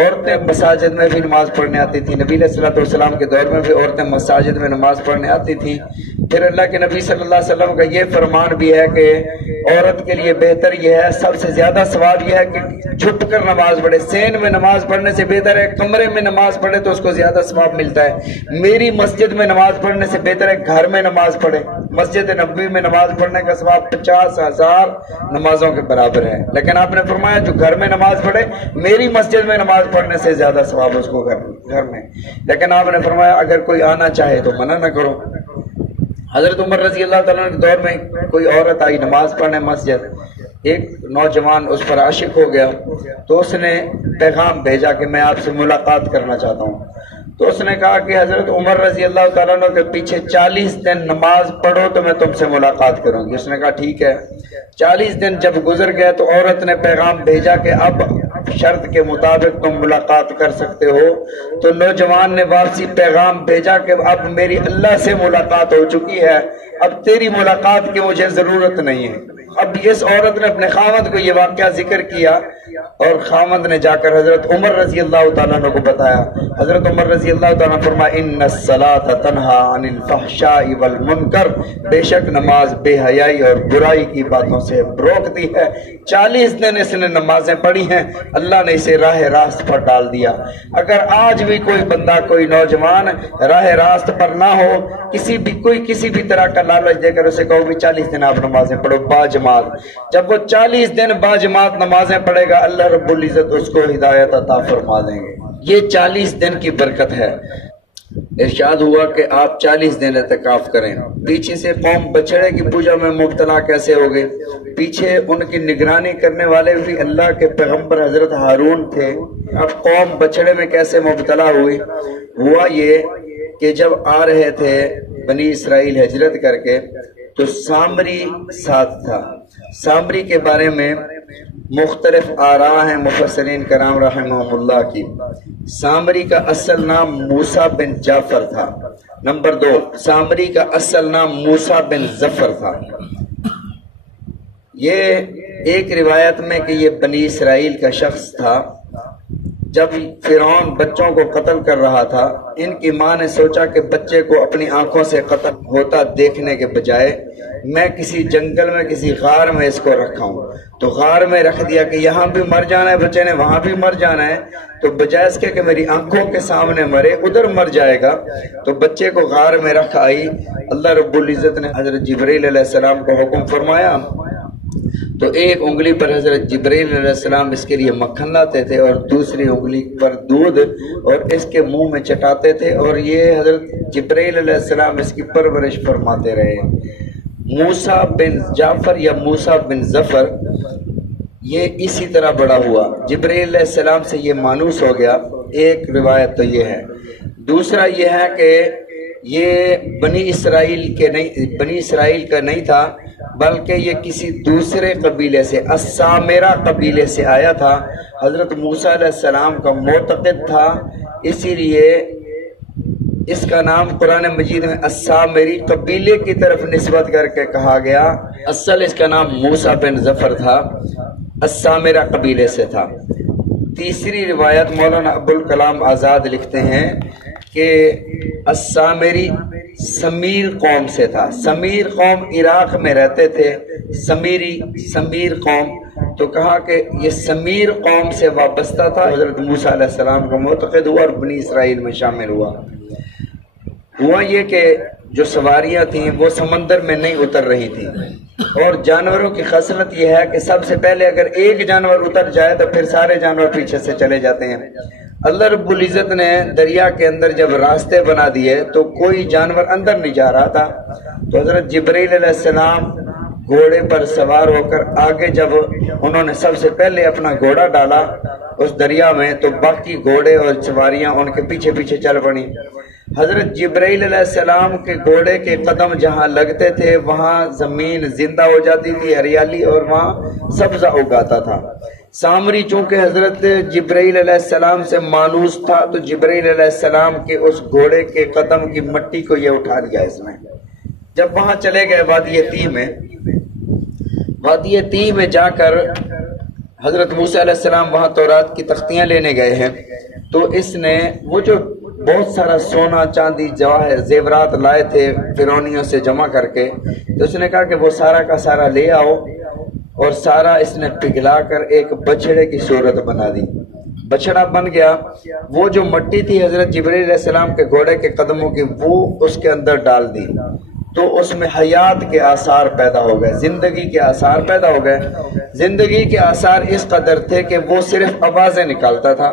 عورتیں مساجد میں بھی نماز پڑھنے آتی تھی، نبی علیہ الصلوۃ والسلام کے دور میں بھی عورتیں مساجد میں نماز پڑھنے آتی تھی۔ پھر اللہ کے نبی صلی اللہ علیہ وسلم کا یہ فرمان بھی ہے کہ عورت کے لیے بہتر یہ ہے، سب سے زیادہ ثواب یہ ہے کہ چھپ کر نماز پڑھے۔ سین میں نماز پڑھنے سے بہتر ہے کمرے میں نماز پڑھے تو اس کو زیادہ ثواب ملتا ہے۔ میری مسجد میں نماز پڑھنے سے بہتر ہے گھر میں نماز پڑھے۔ مسجد نبوی میں نماز پڑھنے کا ثواب 50,000 نمازوں کے برابر ہے، لیکن آپ نے فرمایا جو گھر میں نماز پڑھے میری مسجد میں نماز پڑھنے سے زیادہ ثواب اس کو گھر میں۔ لیکن آپ نے فرمایا اگر کوئی آنا چاہے تو منع نہ کرو۔ حضرت عمر رضی اللہ تعالیٰ کے دور میں کوئی عورت آئی نماز پڑھنے مسجد، ایک نوجوان اس پر عاشق ہو گیا تو اس نے پیغام بھیجا کہ میں آپ سے ملاقات کرنا چاہتا ہوں۔ تو اس نے کہا کہ حضرت عمر رضی اللہ تعالیٰ عنہ کے پیچھے 40 دن نماز پڑھو تو میں تم سے ملاقات کروں گی۔ اس نے کہا ٹھیک ہے۔ 40 دن جب گزر گئے تو عورت نے پیغام بھیجا کہ اب شرط کے مطابق تم ملاقات کر سکتے ہو۔ تو نوجوان نے واپسی پیغام بھیجا کہ اب میری اللہ سے ملاقات ہو چکی ہے، اب تیری ملاقات کی مجھے ضرورت نہیں ہے۔ اب اس عورت نے اپنے خاوند کو یہ واقعہ ذکر کیا اور خاوند نے جا کر حضرت عمر رضی اللہ تعالیٰ عنہ کو بتایا۔ حضرت عمر رضی اللہ تعالیٰ عنہ فرمایا ان الصلاۃ تنہا عن الفحشاء والمنکر، بے شک نماز بے حیائی اور برائی کی باتوں سے روکتی ہے۔ 40 دن اس نے نمازیں پڑھی ہیں، اللہ نے اسے راہ راست پر ڈال دیا۔ اگر آج بھی کوئی بندہ کوئی نوجوان راہ راست پر نہ ہو، کسی بھی طرح کا لالچ دے کر اسے کہو بھی 40 دن آپ نمازیں پڑھو باجماعت، جب وہ 40 دن باجماعت نمازیں پڑھے گا اللہ رب العزت اس کو ہدایت عطا فرما دیں گے۔ یہ 40 دن کی برکت ہے۔ ارشاد ہوا کہ آپ 40 دن اعتکاف کریں۔ پیچھے سے قوم بچڑے کی پوجا میں مبتلا کیسے ہو گئے؟ پیچھے ان کی نگرانی کرنے والے بھی اللہ کے پیغمبر حضرت ہارون تھے، اب قوم بچڑے میں کیسے مبتلا ہوئی؟ ہوا یہ کہ جب آ رہے تھے بنی اسرائیل ہجرت کر کے تو سامری ساتھ تھا۔ سامری کے بارے میں مختلف آراء ہیں مفسرین کرام رحمہم اللہ کی۔ سامری کا اصل نام موسیٰ بن جعفر تھا۔ نمبر 2، سامری کا اصل نام موسیٰ بن ظفر تھا۔ یہ ایک روایت میں کہ یہ بنی اسرائیل کا شخص تھا۔ جب فرعون بچوں کو قتل کر رہا تھا، ان کی ماں نے سوچا کہ بچے کو اپنی آنکھوں سے قتل ہوتا دیکھنے کے بجائے میں کسی جنگل میں کسی غار میں اس کو رکھا ہوں۔ تو غار میں رکھ دیا کہ یہاں بھی مر جانا ہے بچے نے، وہاں بھی مر جانا ہے، تو بجائے اس کے کہ میری آنکھوں کے سامنے مرے ادھر مر جائے گا، تو بچے کو غار میں رکھ آئی۔ اللہ رب العزت نے حضرت جبرائیل علیہ السلام کو حکم فرمایا تو ایک انگلی پر حضرت جبرائیل علیہ السلام اس کے لیے مکھن لاتے تھے اور دوسری انگلی پر دودھ اور اس کے منہ میں چٹاتے تھے، اور یہ حضرت جبرائیل علیہ السلام اس کی پرورش فرماتے رہے۔ موسیٰ بن جعفر یا موسیٰ بن ظفر یہ اسی طرح بڑا ہوا، جبرائیل علیہ السلام سے یہ مانوس ہو گیا۔ ایک روایت تو یہ ہے۔ دوسرا یہ ہے کہ یہ بنی اسرائیل کا نہیں تھا، بلکہ یہ کسی دوسرے قبیلے سے السامرہ قبیلے سے آیا تھا۔ حضرت موسیٰ علیہ السلام کا معتقد تھا، اسی لیے اس کا نام قرآن مجید میں السامری قبیلے کی طرف نسبت کر کے کہا گیا۔ اصل اس کا نام موسیٰ بن ظفر تھا، السامرہ قبیلے سے تھا۔ تیسری روایت مولانا ابوالکلام آزاد لکھتے ہیں کہ السامری سمیر قوم سے تھا۔ سمیر قوم عراق میں رہتے تھے، سمیر قوم، تو کہا کہ یہ سمیر قوم سے وابستہ تھا، حضرت موسیٰ علیہ السلام کا معتقد ہوا اور بنی اسرائیل میں شامل ہوا۔ یہ کہ جو سواریاں تھیں وہ سمندر میں نہیں اتر رہی تھیں، اور جانوروں کی خصلت یہ ہے کہ سب سے پہلے اگر ایک جانور اتر جائے تو پھر سارے جانور پیچھے سے چلے جاتے ہیں۔ اللہ رب العزت نے دریا کے اندر جب راستے بنا دیے تو کوئی جانور اندر نہیں جا رہا تھا، تو حضرت جبرائیل علیہ السلام گھوڑے پر سوار ہو کر آگے جب انہوں نے سب سے پہلے اپنا گھوڑا ڈالا اس دریا میں تو باقی گھوڑے اور سواریاں ان کے پیچھے پیچھے چل پڑیں۔ حضرت جبرائیل علیہ السلام کے گھوڑے کے قدم جہاں لگتے تھے وہاں زمین زندہ ہو جاتی تھی، ہریالی، اور وہاں سبزہ اگاتا تھا۔ سامری چونکہ حضرت جبرائیل علیہ السلام سے مانوس تھا تو جبرائیل علیہ السلام کے اس گھوڑے کے قدم کی مٹی کو یہ اٹھا لیا اس میں۔ جب وہاں چلے گئے وادی تیہ میں جا کر حضرت موسیٰ علیہ السلام وہاں تورات کی تختیاں لینے گئے ہیں، تو اس نے وہ جو بہت سارا سونا چاندی جواہر زیورات لائے تھے فرعونیوں سے جمع کر کے، تو اس نے کہا کہ وہ سارا کا سارا لے آؤ، اور سارا اس نے پگھلا کر ایک بچڑے کی صورت بنا دی۔ بچڑا بن گیا۔ وہ جو مٹی تھی حضرت جبرائیل علیہ السلام کے گھوڑے کے قدموں کی، وہ اس کے اندر ڈال دی، تو اس میں حیات کے آثار پیدا ہو گئے، زندگی کے آثار پیدا ہو گئے۔ زندگی کے آثار اس قدر تھے کہ وہ صرف آوازیں نکالتا تھا۔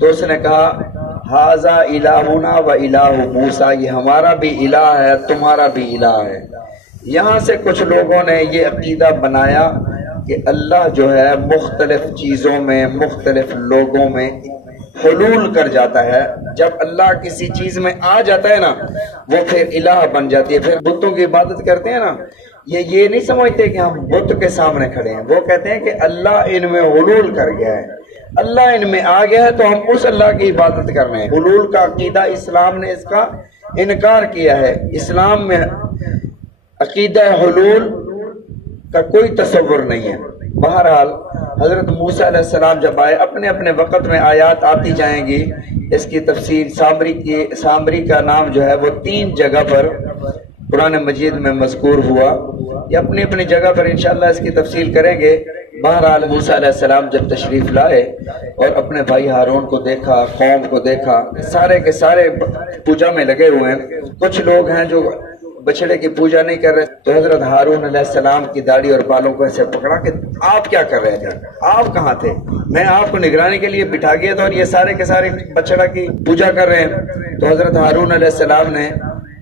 تو اس نے کہا ھذا الہنا و الہ موسیٰ، یہ ہمارا بھی الہ ہے، تمہارا بھی الہ ہے۔ یہاں سے کچھ لوگوں نے یہ عقیدہ بنایا کہ اللہ جو ہے مختلف چیزوں میں، مختلف لوگوں میں حلول کر جاتا ہے۔ جب اللہ کسی چیز میں آ جاتا ہے نا، وہ پھر الہ بن جاتی ہے۔ پھر بتوں کی عبادت کرتے ہیں نا، یہ نہیں سمجھتے کہ ہم بت کے سامنے کھڑے ہیں، وہ کہتے ہیں کہ اللہ ان میں حلول کر گیا ہے، اللہ ان میں آ گیا ہے، تو ہم اس اللہ کی عبادت کر رہے ہیں۔ حلول کا عقیدہ اسلام نے اس کا انکار کیا ہے۔ اسلام میں عقیدہ حلول کا کوئی تصور نہیں ہے۔ بہرحال حضرت موسیٰ علیہ السلام جب آئے، اپنے اپنے وقت میں آیات آتی جائیں گی، اس کی تفصیل سامری کا نام جو ہے وہ 3 جگہ پر قرآن مجید میں مذکور ہوا، یہ اپنی اپنی جگہ پر انشاءاللہ اس کی تفصیل کریں گے۔ بہرحال موسیٰ علیہ السلام جب تشریف لائے اور اپنے بھائی ہارون کو دیکھا، قوم کو دیکھا، سارے کے سارے پوجا میں لگے ہوئے ہیں۔ کچھ لوگ ہیں جو بچڑے کی پوجا نہیں کر رہے، تو حضرت ہارون علیہ السلام کی داڑھی اور بالوں کو ایسے پکڑا کہ آپ کیا کر رہے تھے، آپ کہاں تھے، میں آپ کو نگرانی کے لیے بٹھا گیا تھا اور یہ سارے کے سارے بچڑا کی پوجا کر رہے ہیں۔ تو حضرت ہارون علیہ السلام نے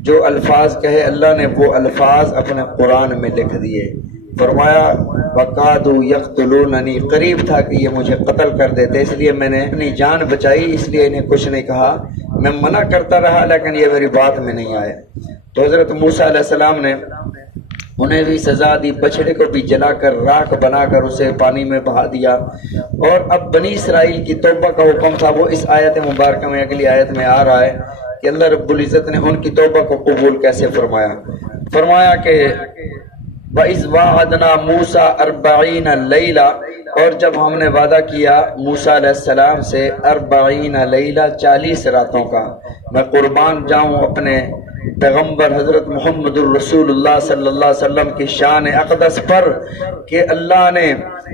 جو الفاظ کہے، اللہ نے وہ الفاظ اپنے قرآن میں لکھ دیے۔ فرمایا وَقَادُوا يَقْتُلُونَنِي، قریب تھا کہ یہ مجھے قتل کر دیتے، اس لیے میں نے اپنی جان بچائی، اس لیے انہیں کچھ نہیں کہا، میں منع کرتا رہا لیکن یہ میری بات میں نہیں آئے۔ تو حضرت موسیٰ علیہ السلام نے انہیں بھی سزا دی، بچڑے کو بھی جلا کر راکھ بنا کر اسے پانی میں بہا دیا۔ اور اب بنی اسرائیل کی توبہ کا حکم تھا، وہ اس آیت مبارکہ میں اگلی آیت میں آ رہا ہے کہ اللہ رب العزت نے ان کی توبہ کو قبول کیسے فرمایا۔ فرمایا کہ وَإِذْ وَعَدْنَا مُوسَىٰ 40 لَيْلَةً، اور جب ہم نے وعدہ کیا موسیٰ علیہ السلام سے 40 لیلہ 40 راتوں کا، میں قربان جاؤں اپنے پیغمبر حضرت محمد الرسول اللہ صلی اللہ علیہ وسلم کی شان اقدس پر کہ اللہ نے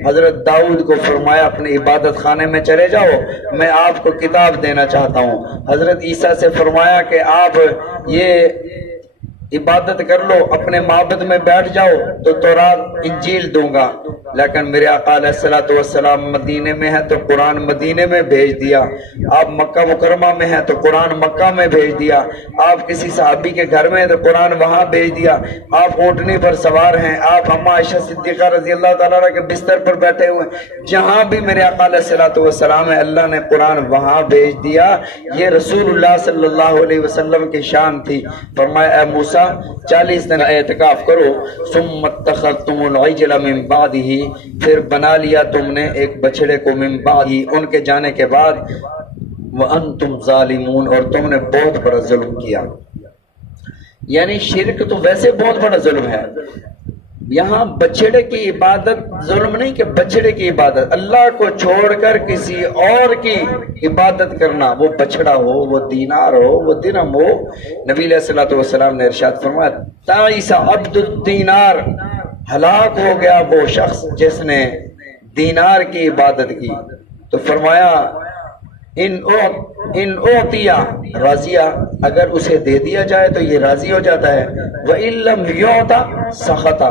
حضرت داؤد کو فرمایا اپنے عبادت خانے میں چلے جاؤ، میں آپ کو کتاب دینا چاہتا ہوں۔ حضرت عیسیٰ سے فرمایا کہ آپ یہ عبادت کر لو، اپنے معبد میں بیٹھ جاؤ تو تورات انجیل دوں گا، لیکن میرے آقا علیہ السلام مدینے میں ہے تو قرآن مدینے میں بھیج دیا، آپ مکہ مکرمہ میں ہیں تو قرآن مکہ میں بھیج دیا، آپ کسی صحابی کے گھر میں ہیں تو قرآن وہاں بھیج دیا، آپ اونٹنی پر سوار ہیں، آپ اما عائشہ صدیقہ رضی اللہ تعالیٰ عنہ کے بستر پر بیٹھے ہوئے ہیں، جہاں بھی میرے آقا علیہ السلام ہے اللہ نے قرآن وہاں بھیج دیا۔ یہ رسول اللہ صلی اللہ علیہ وسلم کی شان تھی۔ فرمایا اے موسیٰ 40 دن اعتکاف کرو، ثم اتخذتم العجل من بعدہ، پھر بنا لیا تم نے ایک بچڑے کو من بعدہ، ان کے جانے کے بعد، وانتم ظالمون، اور تم نے بہت بڑا ظلم کیا۔ یعنی شرک تو ویسے بہت بڑا ظلم ہے، یہاں بچڑے کی عبادت ظلم نہیں کہ بچڑے کی عبادت، اللہ کو چھوڑ کر کسی اور کی عبادت کرنا، وہ بچڑا ہو، وہ دینار ہو، وہ درہم ہو۔ نبی علیہ الصلوۃ والسلام نے ارشاد فرمایا تعیس عبد الدینار، ہلاک ہو گیا وہ شخص جس نے دینار کی عبادت کی۔ تو فرمایا ان اعطیا راضیہ، اگر اسے دے دیا جائے تو یہ راضی ہو جاتا ہے، وَإِن لَّمْ يُعْطَ سَخَطَ،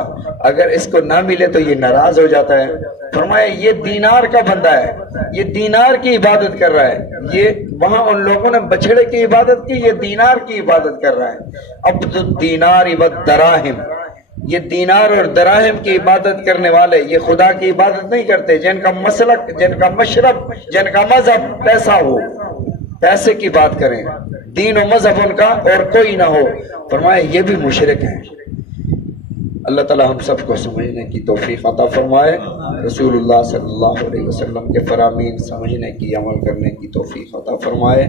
اگر اس کو نہ ملے تو یہ ناراض ہو جاتا ہے۔ فرمایا یہ دینار کا بندہ ہے، یہ دینار کی عبادت کر رہا ہے، یہ وہاں ان لوگوں نے بچڑے کی عبادت کی، یہ دینار کی عبادت کر رہا ہے۔ عبد الدینار والدراہم، یہ دینار اور دراہم کی عبادت کرنے والے یہ خدا کی عبادت نہیں کرتے، جن کا مسلک، جن کا مشرب، جن کا مذہب پیسہ ہو، پیسے کی بات کریں، دین و مذہب ان کا اور کوئی نہ ہو۔ فرمایا یہ بھی مشرک ہیں۔ اللہ تعالی ہم سب کو سمجھنے کی توفیق عطا فرمائے، رسول اللہ صلی اللہ علیہ وسلم کے فرامین سمجھنے کی، عمل کرنے کی توفیق عطا فرمائے۔